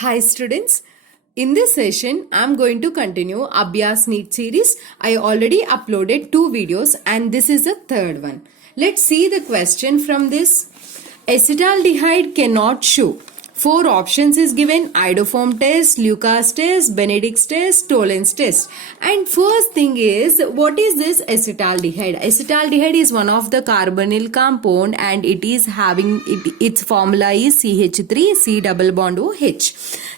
Hi students, in this session I am going to continue Abhyas NEET series. I already uploaded 2 videos and this is the third one. Let's see the question from this. Acetaldehyde cannot show. 4 options is given: iodoform test, Lucas test, Benedict's test, Tollens test. And first thing is, what is this acetaldehyde? Acetaldehyde is one of the carbonyl compound and it is having its formula is CH3 C double bond OH.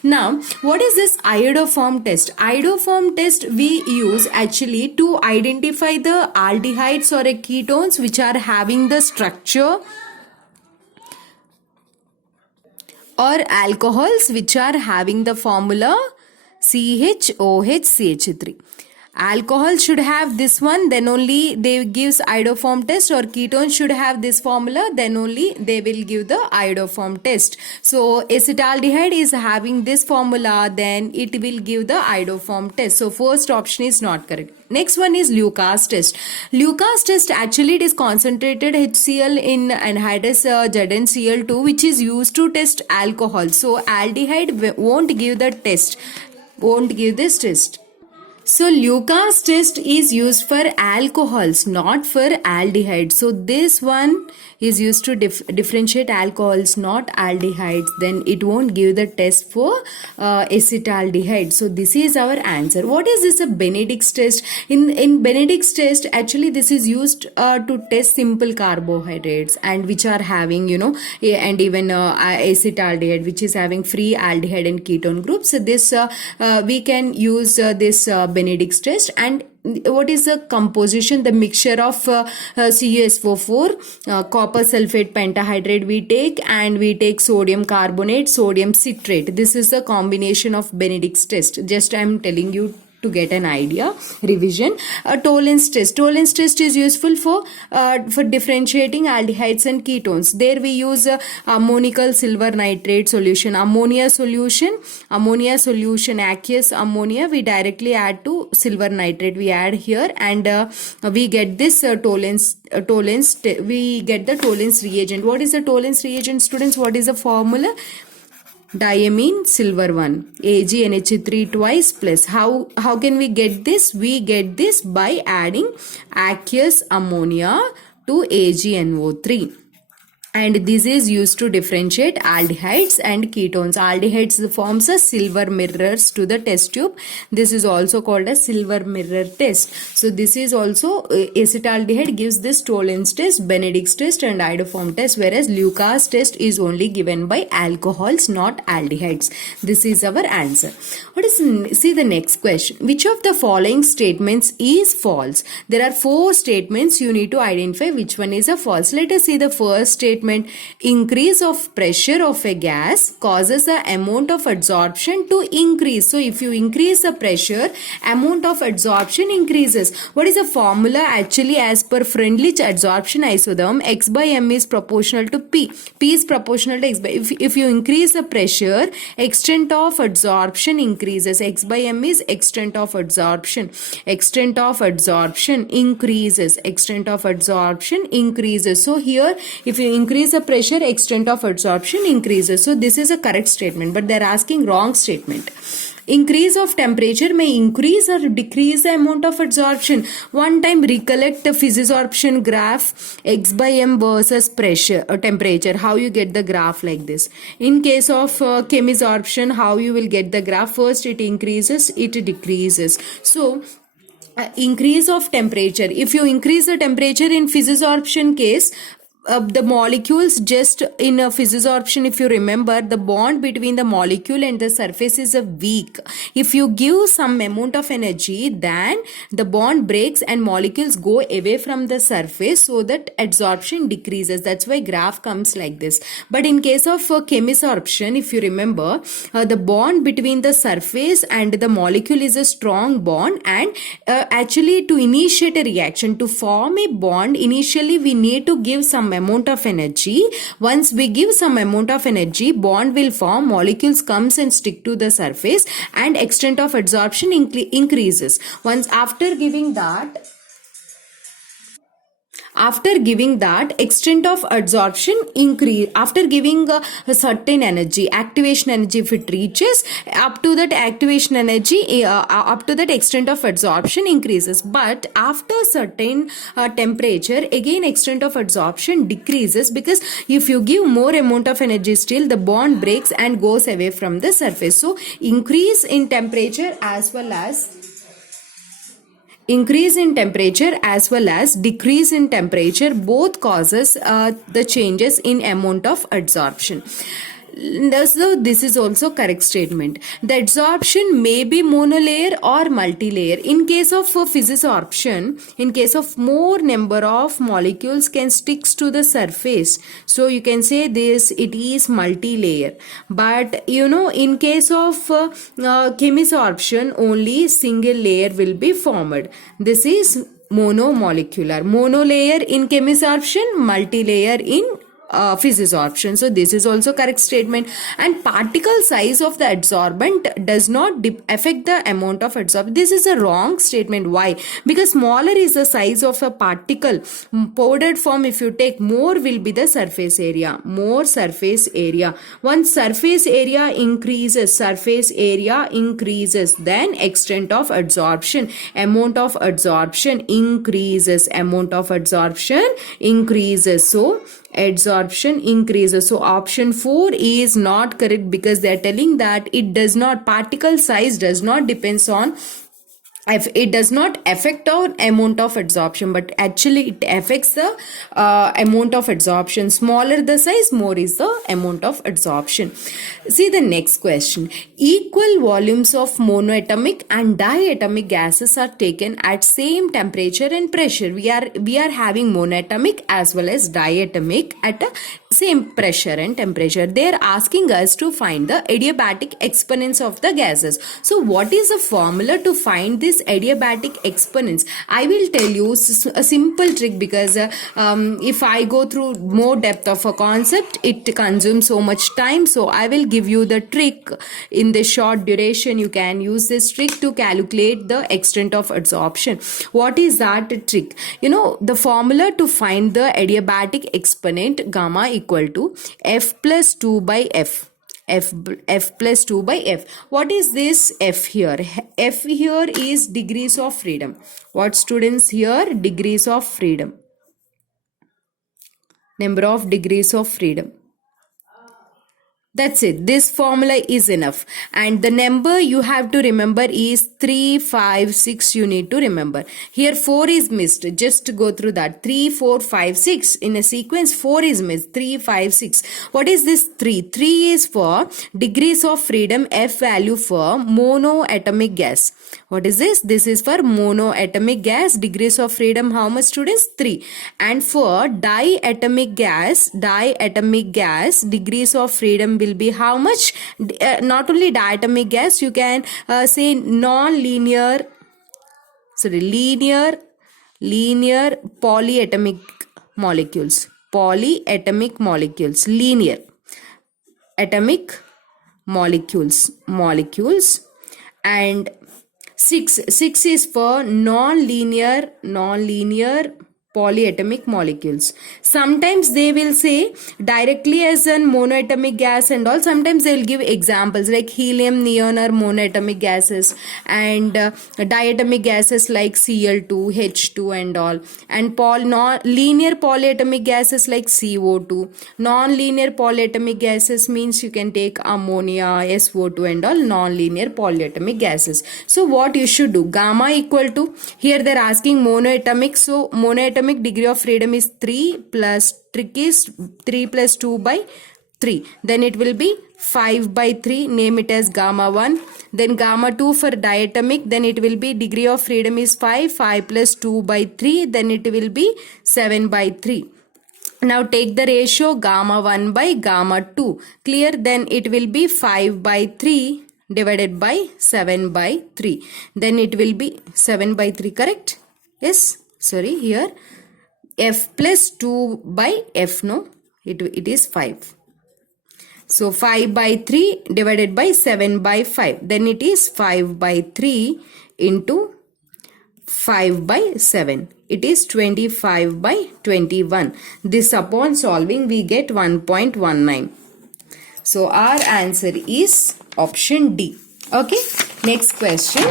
Now, what is this iodoform test? Iodoform test we use actually to identify the aldehydes or ketones which are having the structure or alcohols which are having the formula CHOHCH3. Alcohol should have this one, then only they gives iodoform test, or ketones should have this formula, then only they will give the iodoform test. So acetaldehyde is having this formula, then it will give the iodoform test. So first option is not correct. Next one is Lucas test. Lucas test actually it is concentrated HCl in anhydrous ZnCl2 which is used to test alcohol. So aldehyde won't give the test, won't give this test. So Lucas test is used for alcohols, not for aldehydes. So this one is used to differentiate alcohols, not aldehydes. Then it won't give the test for acetaldehyde. So this is our answer. What is this? A Benedict's test. In Benedict's test, actually this is used to test simple carbohydrates and which are having, and even acetaldehyde which is having free aldehyde and ketone groups. So this we can use this Benedict's test. And what is the composition? The mixture of CuSO4, copper sulfate pentahydrate we take, and we take sodium carbonate, sodium citrate. This is the combination of Benedict's test. Just I am telling you to get an idea. Revision. Tollens test. Tollens test is useful for differentiating aldehydes and ketones. There we use ammonical silver nitrate solution, ammonia solution, aqueous ammonia. We directly add to silver nitrate. We add here and we get this Tollens. We get the Tollens reagent. What is the Tollens reagent, students? What is the formula? Diamine silver 1 AgNH3 twice plus. How can we get this? We get this by adding aqueous ammonia to AgNO3. And this is used to differentiate aldehydes and ketones. Aldehydes forms a silver mirrors to the test tube. This is also called a silver mirror test. So this is also acetaldehyde gives this Tollens test, Benedict's test and iodoform test, whereas Lucas test is only given by alcohols, not aldehydes. This is our answer. See the next question. Which of the following statements is false? There are 4 statements. You need to identify which one is a false. Let us see the first statement. Increase of pressure of a gas causes the amount of adsorption to increase. So if you increase the pressure, amount of adsorption increases. What is the formula? Actually, as per Freundlich adsorption isotherm, X by M is proportional to P. P is proportional to X by. If you increase the pressure, extent of adsorption increases. X by M is extent of adsorption. Extent of adsorption increases. Extent of adsorption increases. So here, if you increase the pressure, extent of adsorption increases. So this is a correct statement, but they are asking wrong statement. Increase of temperature may increase or decrease the amount of adsorption. One time recollect the physisorption graph, X by M versus pressure or temperature. How you get the graph like this. In case of chemisorption, how you will get the graph? First it increases, it decreases. So increase of temperature. If you increase the temperature in physisorption case, the molecules just in a physisorption, if you remember, the bond between the molecule and the surface is a weak. If you give some amount of energy, then the bond breaks and molecules go away from the surface, so that adsorption decreases. That's why graph comes like this. But in case of chemisorption, if you remember, the bond between the surface and the molecule is a strong bond, and actually to initiate a reaction, to form a bond, initially we need to give some amount of energy. Once we give some amount of energy, bond will form, molecules comes and stick to the surface, and extent of adsorption increases. Once after giving that, After giving that, extent of adsorption increase. After giving a certain energy, activation energy, if it reaches up to that activation energy, up to that extent of adsorption increases. But after certain temperature, again extent of adsorption decreases, because if you give more amount of energy, still the bond breaks and goes away from the surface. So increase in temperature as well as decrease in temperature both causes the changes in amount of adsorption. So this is also correct statement. The adsorption may be monolayer or multilayer. In case of physisorption, in case of more number of molecules can sticks to the surface, so you can say this, it is multilayer. But in case of chemisorption, only single layer will be formed. This is monomolecular. Monolayer in chemisorption, multilayer in physisorption. So this is also correct statement. And particle size of the adsorbent does not affect the amount of adsorption. This is a wrong statement. Why? Because smaller is the size of a particle. Powdered form, if you take, more will be the surface area. More surface area. Once surface area increases, then extent of adsorption, amount of adsorption increases. So adsorption increases. So option 4 is not correct, because they are telling that it does not, particle size does not depends on, it does not affect our amount of adsorption, but actually it affects the amount of adsorption. Smaller the size, more is the amount of adsorption. See the next question. Equal volumes of monoatomic and diatomic gases are taken at same temperature and pressure. We are having monoatomic as well as diatomic at a same pressure and temperature. They are asking us to find the adiabatic exponents of the gases. So what is the formula to find this adiabatic exponents? I will tell you a simple trick, because if I go through more depth of a concept, it consumes so much time. So I will give you the trick in the short duration. You can use this trick to calculate the extent of adsorption. What is that trick? The formula to find the adiabatic exponent gamma equal to F plus 2 by F. F plus 2 by F. What is this F here? F here is degrees of freedom. What, students, here? Degrees of freedom. Number of degrees of freedom. That's it. This formula is enough. And the number you have to remember is 3, 5, 6. You need to remember. Here 4 is missed. Just go through that. 3, 4, 5, 6. In a sequence, 4 is missed. 3, 5, 6. What is this 3? 3 is for degrees of freedom, F value for monoatomic gas. What is this? This is for monoatomic gas. Degrees of freedom, how much, students? 3. And for diatomic gas, degrees of freedom will be how much? Not only diatomic gas, you can say linear polyatomic molecules. Linear atomic molecules. And 6 is for non-linear polyatomic molecules. Sometimes they will say directly as a monoatomic gas and all. Sometimes they will give examples like helium, neon are monoatomic gases, and diatomic gases like Cl2, H2 and all. And linear polyatomic gases like CO2. Non-linear polyatomic gases means you can take ammonia, SO2 and all, non-linear polyatomic gases. So what you should do? Gamma equal to, here they are asking monoatomic, so monoatomic degree of freedom is 3 plus, trick is 3 plus 2 by 3. Then it will be 5 by 3. Name it as gamma 1. Then gamma 2 for diatomic. Then it will be degree of freedom is 5. 5 plus 2 by 3. Then it will be 7 by 3. Now take the ratio gamma 1 by gamma 2. Clear? Then it will be 5 by 3 divided by 7 by 3. Then it will be 7 by 3. Correct? Yes. Sorry, here F plus 2 by F, no, it is 5. So 5 by 3 divided by 7 by 5. Then it is 5 by 3 into 5 by 7. It is 25 by 21. This upon solving we get 1.19. So our answer is option D. Okay. Next question.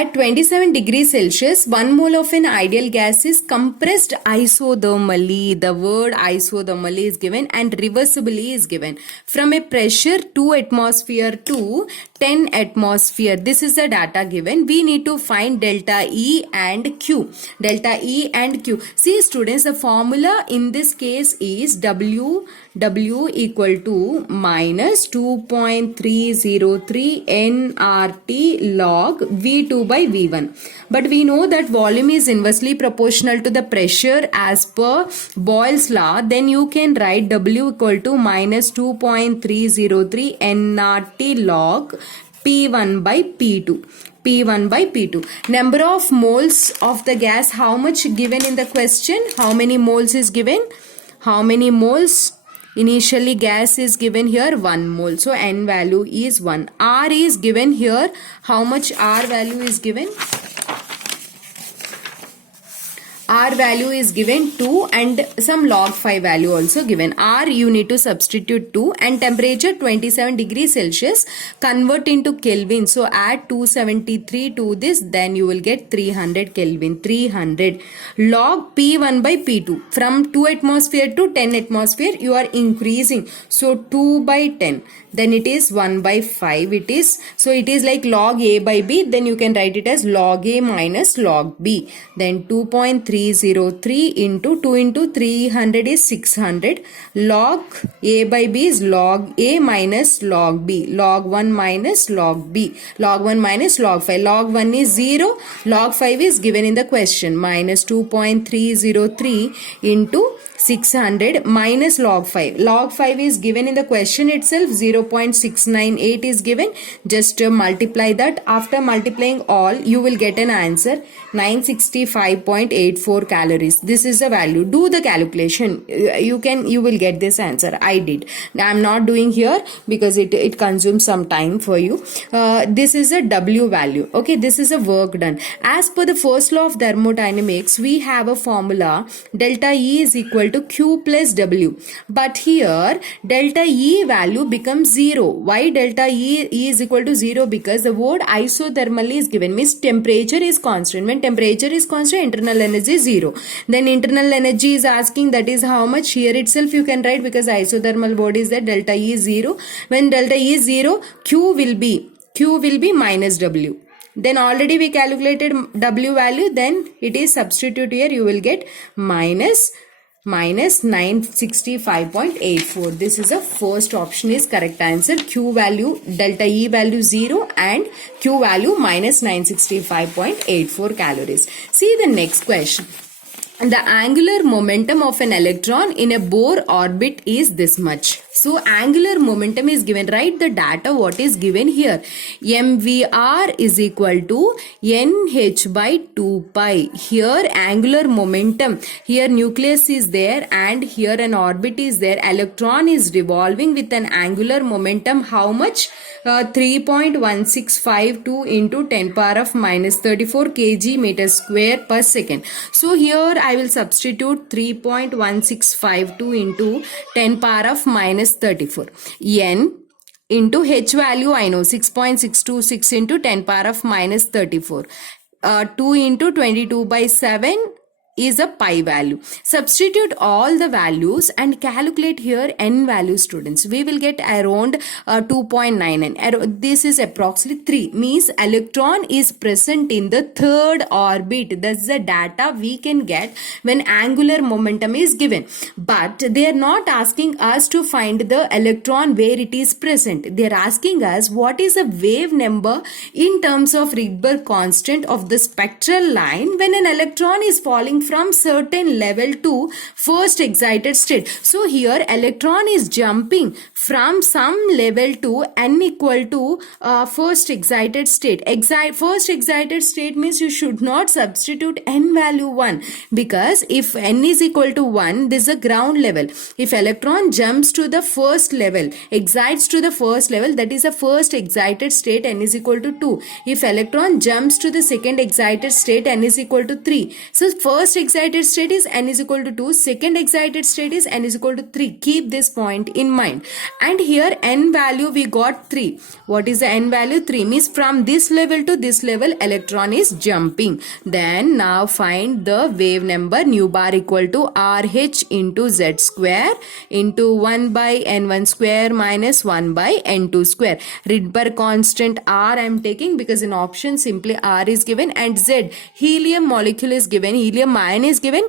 At 27 degrees Celsius, 1 mole of an ideal gas is compressed isothermally. The word isothermally is given and reversibly is given. From a pressure 2 atmosphere to 10 atmosphere. This is the data given. We need to find delta E and Q. Delta E and Q. See students, the formula in this case is W equal to minus 2.303 nRT log V2 by V1. But we know that volume is inversely proportional to the pressure as per Boyle's law. Then you can write W equal to minus 2.303 nRT log P1 by P2. P1 by P2. Number of moles of the gas, how much given in the question? How many moles is given? How many moles? Initially gas is given here 1 mole. So N value is 1. R is given here. How much R value is given? R value is given 2 and some log 5 value also given. R you need to substitute 2 and temperature 27 degrees Celsius. Convert into Kelvin. So add 273 to this, then you will get 300 Kelvin. 300 log P1 by P2. From 2 atmosphere to 10 atmosphere you are increasing. So 2 by 10. Then it is 1 by 5. It is, so it is like log A by B. Then you can write it as log A minus log B. Then 2.303 into 2 into 300 is 600. Log A by B is log A minus log B. Log 1 minus log B. Log 1 minus log 5. Log 1 is 0. Log 5 is given in the question. Minus 2.303 into 600 minus log 5. Log 5 is given in the question itself. 0.698 is given. Just multiply that. After multiplying all, you will get an answer. 965.84 calories. This is the value. Do the calculation. You will get this answer. I did. I am not doing here because it consumes some time for you. This is a W value. Okay, this is a work done. As per the first law of thermodynamics, we have a formula. Delta E is equal to Q plus W. But here, delta E value becomes 0. Why delta E is equal to 0? Because the word isothermally is given. Means temperature is constant. When temperature is constant, internal energy is 0. Then internal energy is asking, that is how much. Here itself you can write, because isothermal word is that delta E is 0. When delta E is 0, Q will be minus W. Then already we calculated W value. Then it is substitute here. You will get minus 965.84. This is the first option is correct answer. Q value, delta E value 0 and Q value minus 965.84 calories. See the next question. The angular momentum of an electron in a Bohr orbit is this much. So angular momentum is given. Write the data what is given here. MVR is equal to NH by 2 pi. Here angular momentum. Here nucleus is there and here an orbit is there. Electron is revolving with an angular momentum. How much? 3.1652 into 10 power of minus 34 kg meter square per second. So here I will substitute 3.1652 into 10 power of minus 34. N into H value I know 6.626 into 10 power of minus 34. 2 into 22 by 7 is a pi value. Substitute all the values and calculate here n value, students. We will get around 2.99. This is approximately 3. Means electron is present in the third orbit. That's the data we can get when angular momentum is given. But they are not asking us to find the electron where it is present. They are asking us what is the wave number in terms of Rydberg constant of the spectral line when an electron is falling from certain level to first excited state. So here electron is jumping from some level to n equal to first excited state. First excited state means you should not substitute n value 1, because if n is equal to 1, this is a ground level. If electron jumps to the first level, excites to the first level, that is a first excited state, n is equal to 2. If electron jumps to the second excited state, n is equal to 3. So first excited state is n is equal to 2, second excited state is n is equal to 3. Keep this point in mind. And here n value we got 3. What is the n value? 3 means from this level to this level electron is jumping. Then now find the wave number. Nu bar equal to RH into Z square into 1 by N1 square minus 1 by N2 square. Rydberg constant R I am taking because in option simply R is given, and Z, helium molecule is given, helium ion is given.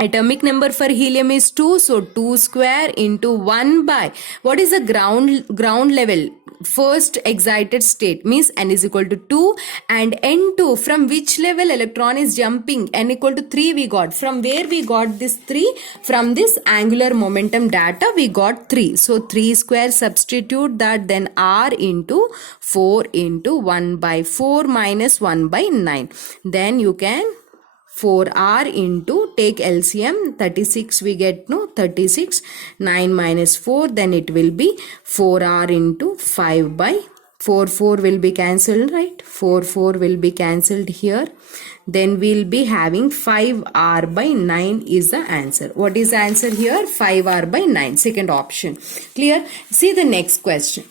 Atomic number for helium is 2, so 2 square into 1 by, what is the ground level? First excited state means n is equal to 2, and n2, from which level electron is jumping? N equal to 3 we got. From where we got this 3? From this angular momentum data we got 3. So 3 square, substitute that, then R into 4 into 1 by 4 minus 1 by 9. Then you can 4R into, take LCM, 36 we get, no, 36, 9 minus 4, then it will be 4R into 5 by 4 will be cancelled, right? 4 will be cancelled here. Then we'll be having 5R by 9 is the answer. What is the answer here? 5R by 9, second option. Clear? See the next question.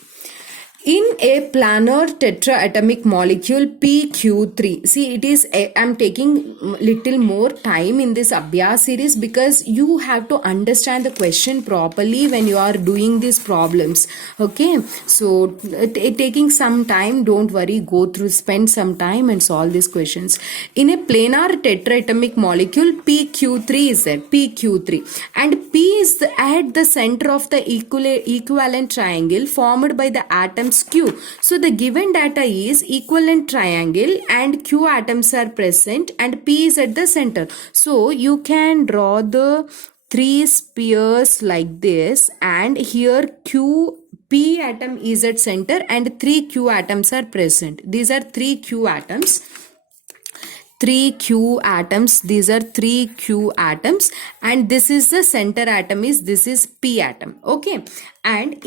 In a planar tetraatomic molecule PQ3, see it is, I'm taking little more time in this Abhyas series because you have to understand the question properly when you are doing these problems. Okay, so taking some time, don't worry, go through, spend some time and solve these questions. In a planar tetraatomic molecule PQ3 is there, PQ3, and P is at the center of the equivalent triangle formed by the atoms Q. So the given data is equivalent triangle and Q atoms are present and P is at the center. So you can draw the 3 spheres like this, and here P atom is at center and 3 Q atoms are present. These are 3 Q atoms. 3 Q atoms, these are 3 Q atoms, and this is the center atom, this is P atom. Okay, and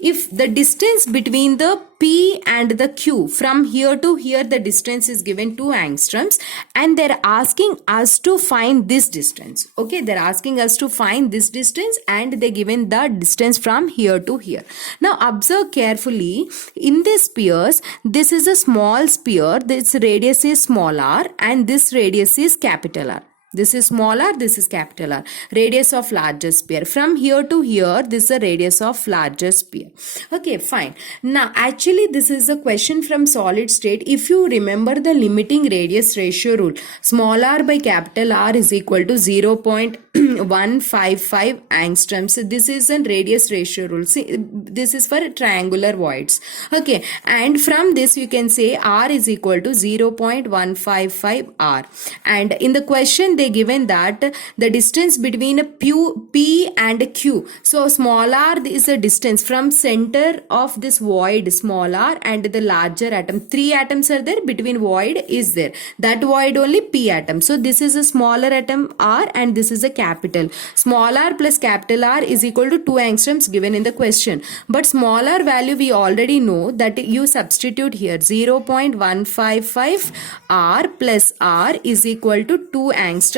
if the distance between the P and the Q, from here to here the distance is given 2 angstroms, and they're asking us to find this distance. Okay, they're asking us to find this distance and they given the distance from here to here. Now observe carefully, in these spheres, this is a small sphere, this radius is small r and this radius is capital R. This is small r, this is capital R. Radius of larger sphere. From here to here, this is the radius of larger sphere. Okay, fine. Now, actually, this is a question from solid state. If you remember the limiting radius ratio rule, small r by capital R is equal to 0.155 angstroms. So this is a radius ratio rule. See, this is for triangular voids. Okay, and from this you can say R is equal to 0.155 R. And in the question, they given that the distance between a P and Q. So small r is the distance from center of this void small r and the larger atom. 3 atoms are there, between void is there. That void only P atom. So this is a smaller atom R and this is a capital. Small r plus capital R is equal to 2 angstroms given in the question. But smaller value we already know that you substitute here 0.155 R plus R is equal to 2 angstroms.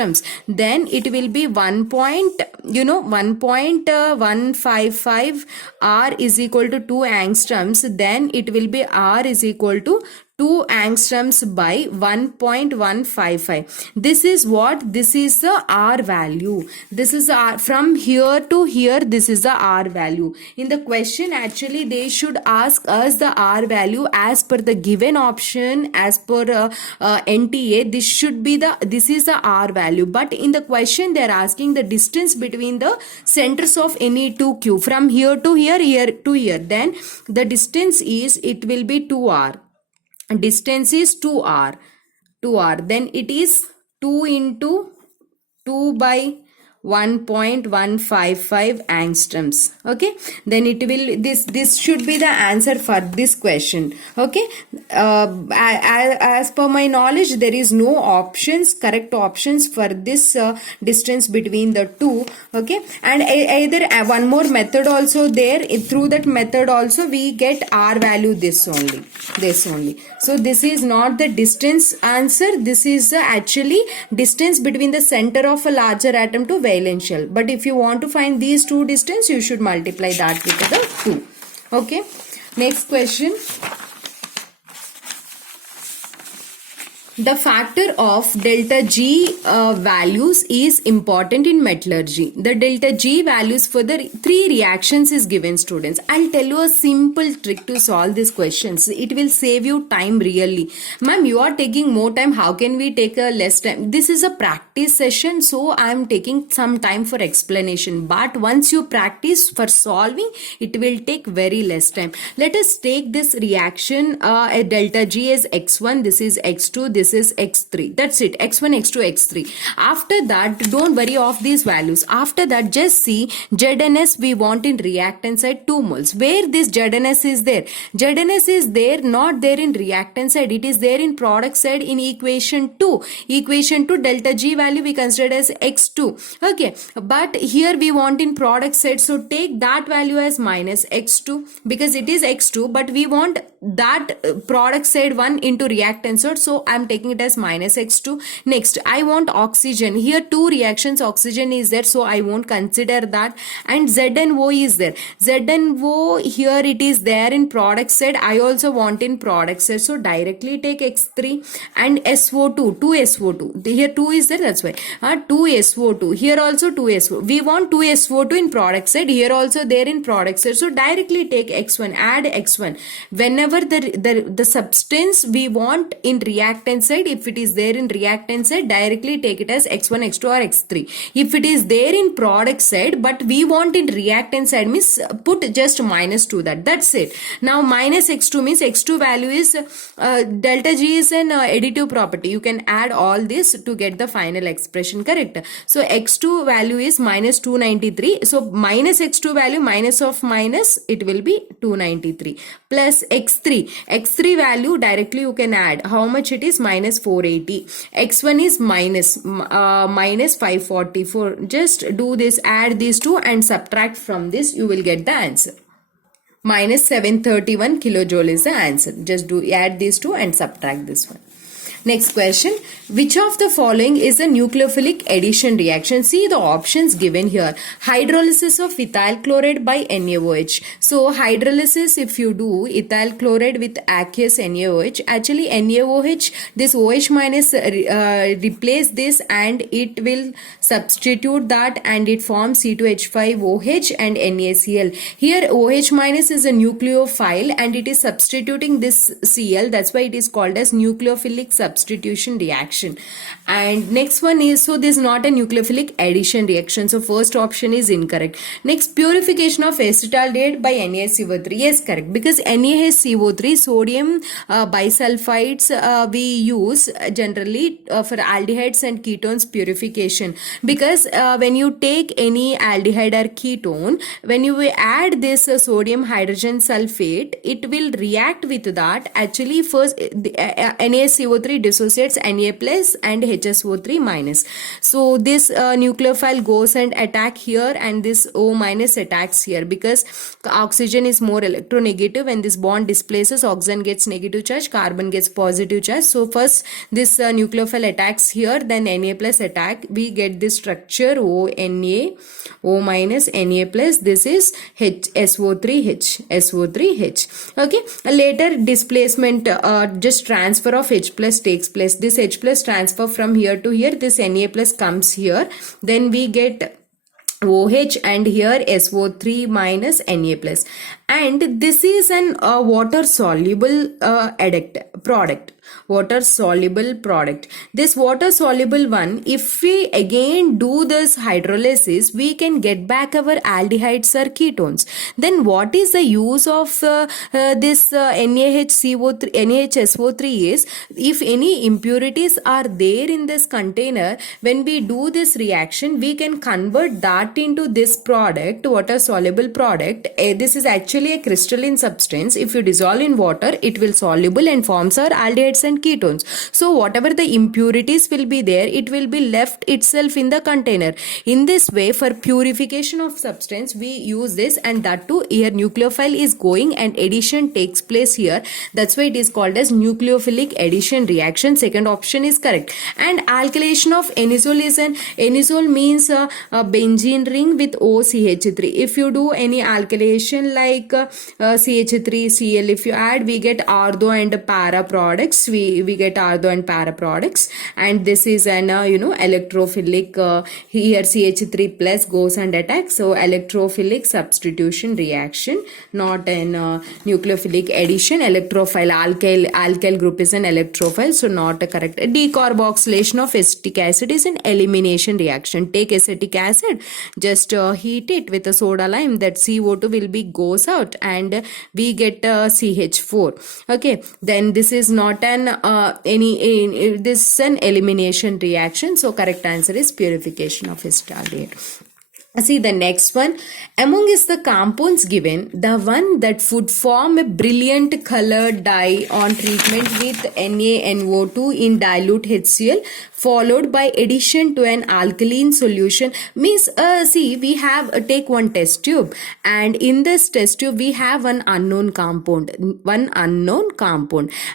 Then it will be 1.155 R is equal to 2 angstroms. Then it will be R is equal to 2 angstroms by 1.155. This is what? This is the R value. This is R. From here to here, this is the R value. In the question, actually, they should ask us the R value as per the given option, as per NTA. This should be this is the R value. But in the question, they are asking the distance between the centers of any 2 Q. From here to here, here to here. Then the distance is, it will be 2R. Distance is 2R. Then it is 2 into 2 by 1.155 angstroms. Okay, then it will, this should be the answer for this question. Okay, as per my knowledge, there is no options, correct options for this distance between the two. Okay, and either one more method also there. Through that method also we get R value, this only. So this is not the distance answer, this is actually distance between the center of a larger atom to valence shell. But if you want to find these two distance, you should multiply that with the 2. Okay, next question. The factor of delta G values is important in metallurgy. The delta G values for the 3 reactions is given, students. I'll tell you a simple trick to solve these questions. It will save you time really. Ma'am, you are taking more time. How can we take a less time? This is a practice session, so I am taking some time for explanation. But once you practice for solving, it will take very less time. Let us take this reaction. Delta G is x1. This is x2. This is x3. That's it. x1, x2, x3. After that, don't worry of these values. After that, just see ZnS we want in reactant side 2 moles. Where this ZnS is there? ZnS is there, not there in reactant side. It is there in product side in equation 2. Equation 2 delta G value we consider as x2. Okay. But here we want in product side. So take that value as minus x2 because it is x2. But we want that product side 1 into reactant side. So I am taking it as minus x2. Next, I want oxygen. Here 2 reactions, oxygen is there, so I won't consider that. And ZnO is there. ZnO here it is there in product side. I also want in product side, so directly take x3. And SO2, 2SO2. Here 2 is there, that's why. 2SO2. Here also 2SO. We want 2SO2 in product side. Here also there in product side, so directly take x1. Add x1. Whenever the substance we want in reactant side, if it is there in reactant side, directly take it as x1, x2 or x3. If it is there in product side but we want in reactant side, means put just minus to that. That's it. Now minus x2 means x2 value is delta G is an additive property. You can add all this to get the final expression, correct? So x2 value is minus 293. So minus x2 value, minus of minus, it will be 293 plus x3. X3 value directly you can add. How much it is? Minus 480. X1 is minus 544. Just do this, add these two and subtract from this, you will get the answer. Minus 731 kilojoule is the answer. Just do add these two and subtract this one. Next question. Which of the following is a nucleophilic addition reaction? See the options given here. Hydrolysis of ethyl chloride by NaOH. So hydrolysis, if you do ethyl chloride with aqueous NaOH, actually NaOH, this OH minus replace this and it will substitute that and it forms C2H5OH and NaCl. Here OH minus is a nucleophile and it is substituting this Cl. That's why it is called as nucleophilic substitution reaction. And next one is, so this is not a nucleophilic addition reaction. So first option is incorrect. Next, purification of acetaldehyde by NaCO3. Yes, correct. Because NaCO3, sodium bisulfides, we use generally for aldehydes and ketones purification. Because when you take any aldehyde or ketone, when you add this sodium hydrogen sulfate, it will react with that. Actually, first NaCO3 dissociates Na plus and HSO3 minus. So this nucleophile goes and attack here and this O minus attacks here because oxygen is more electronegative and this bond displaces, oxygen gets negative charge, carbon gets positive charge. So first this nucleophile attacks here, then Na plus attack, we get this structure ONA, O minus, Na plus, this is SO3H, SO3H. Okay, later displacement, just transfer of H plus takes place. This H plus transfer from here to here, this Na plus comes here, then we get OH and here SO3 minus Na plus, and this is an water soluble product. water soluble product. This water soluble one, if we again do this hydrolysis, we can get back our aldehydes or ketones. Then what is the use of this NaHCO3 NaHSO3 is, if any impurities are there in this container, when we do this reaction, we can convert that into this product, water soluble product. This is actually a crystalline substance. If you dissolve in water, it will soluble and forms our aldehydes and ketones. So whatever the impurities will be there, it will be left itself in the container. In this way, for purification of substance, we use this, and that too here nucleophile is going and addition takes place here. That's why it is called as nucleophilic addition reaction. Second option is correct. And alkylation of anisole is an anisole means a benzene ring with OCH3. If you do any alkylation like CH3Cl, if you add, we get ortho and para products. We get ortho and para products, and this is an electrophilic. Here CH3 plus goes and attacks. So electrophilic substitution reaction, not an nucleophilic addition. Electrophile alkyl group is an electrophile, so not a correct. Decarboxylation of acetic acid is an elimination reaction. Take acetic acid, just heat it with a soda lime, that CO2 will be goes out and we get CH4. Okay, then this is not an this is an elimination reaction, so correct answer is purification of acetaldehyde. See the next one. Amongst the compounds given, the one that would form a brilliant colored dye on treatment with NaNO2 in dilute HCl followed by addition to an alkaline solution means, see, we have take one test tube, and in this test tube we have one unknown compound,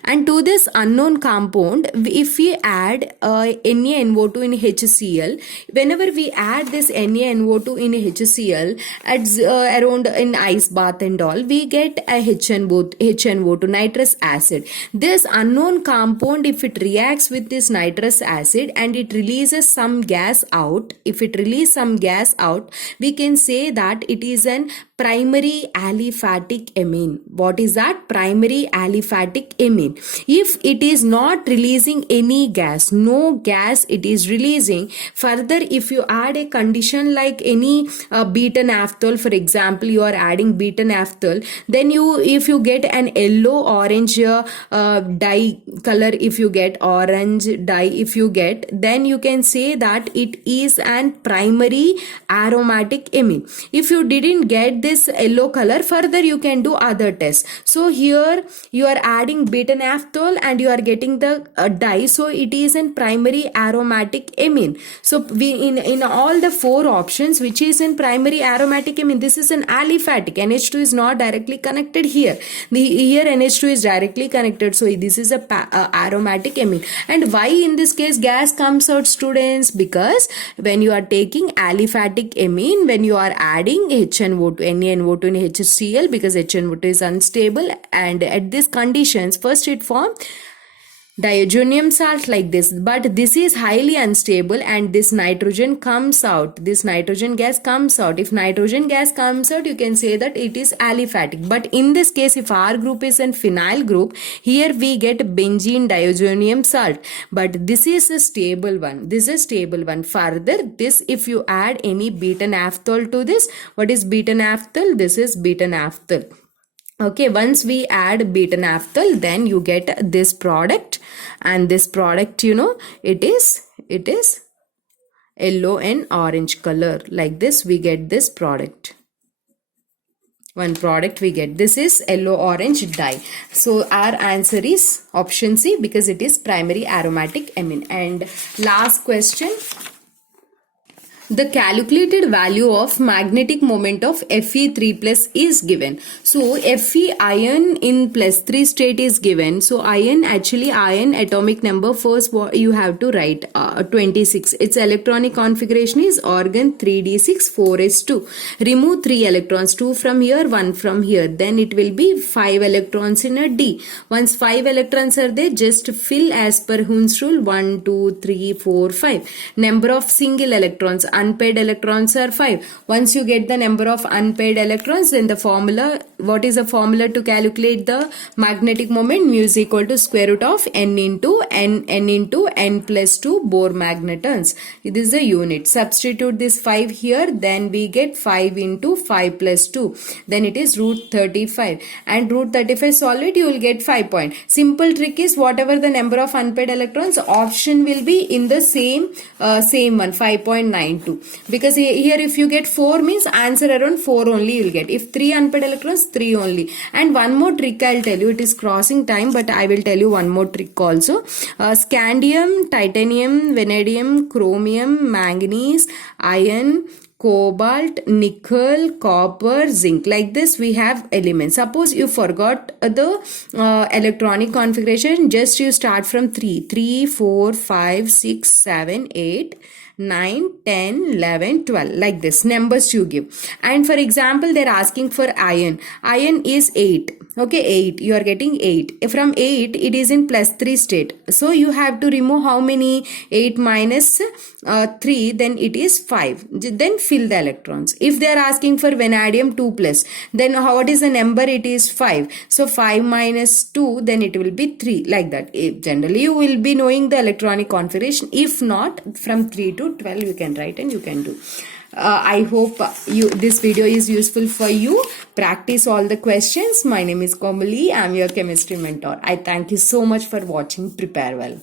and to this unknown compound, if we add NaNO2 in HCl, whenever we add this NaNO2 in HCl at around in ice bath and all, we get a HNO2, nitrous acid. This unknown compound, if it reacts with this nitrous acid and it releases some gas out, if it releases some gas out, we can say that it is an primary aliphatic amine. What is that? Primary aliphatic amine. If it is not releasing any gas, no gas it is releasing, further if you add a condition like any beta naphthol, for example, you are adding beta naphthol, then if you get an yellow orange dye color, if you get orange dye, if you get, then you can say that it is an primary aromatic amine. If you didn't get this yellow color, further you can do other tests. So here you are adding beta naphthol and you are getting the dye, so it is an primary aromatic amine. So we in all the four options, which is in primary aromatic amine, this is an aliphatic. NH2 is not directly connected here. Here NH2 is directly connected, so this is a aromatic amine. And why in this case gas comes out, students? Because when you are taking aliphatic amine, when you are adding HNO2, NaNO2 in HCl, because HNO2 is unstable, and at these conditions, first it forms diazonium salt like this, but this is highly unstable and this nitrogen comes out, this nitrogen gas comes out. If nitrogen gas comes out, you can say that it is aliphatic. But in this case, if our group is an phenyl group, here we get benzene diazonium salt, but this is a stable one. This is a stable one. Further, this, if you add any beta naphthol to this, what is beta naphthol? This is beta naphthol. Okay, once we add beta naphthol, then you get this product, and this product, it is yellow and orange color. Like this, we get this product. One product we get. This is yellow orange dye. So our answer is option C, because it is primary aromatic amine. And last question. The calculated value of magnetic moment of Fe3 plus is given. So Fe ion in +3 state is given. So ion atomic number, first you have to write 26. Its electronic configuration is organ 3d6 4s2. Remove 3 electrons, 2 from here, 1 from here. Then it will be 5 electrons in a D. Once 5 electrons are there, just fill as per Hund's rule 1, 2, 3, 4, 5. Number of single electrons, unpaired electrons are 5. Once you get the number of unpaired electrons, then the formula, what is the formula to calculate the magnetic moment? Mu is equal to square root of n into n plus 2 Bohr magnetons. This is the unit. Substitute this 5 here, then we get 5 into 5 plus 2. Then it is root 35. And root 35 solve it, you will get 5 point. Simple trick is whatever the number of unpaired electrons, option will be in the same one, 5.92. Because here if you get 4 means answer around 4 only you will get. If 3 unpaired electrons, 3 only. And one more trick I'll tell you, it is crossing time, but I will tell you one more trick also. Scandium, titanium, vanadium, chromium, manganese, iron, cobalt, nickel, copper, zinc. Like this we have elements. Suppose you forgot the electronic configuration, just you start from 3, 4, 5, 6, 7, 8, 9, 10, 11, 12, like this numbers you give. And for example, they're asking for iron. Iron is 8. Okay, 8. You are getting 8. From 8, it is in plus 3 state. So you have to remove how many? 8 minus 3, then it is 5. Then fill the electrons. If they are asking for vanadium 2 plus, then what is the number? It is 5. So 5 minus 2, then it will be 3. Like that. Generally, you will be knowing the electronic configuration. If not, from 3 to 12 you can write and you can do. I hope this video is useful for you. Practice all the questions. My name is Komali. I am your chemistry mentor. I thank you so much for watching. Prepare well.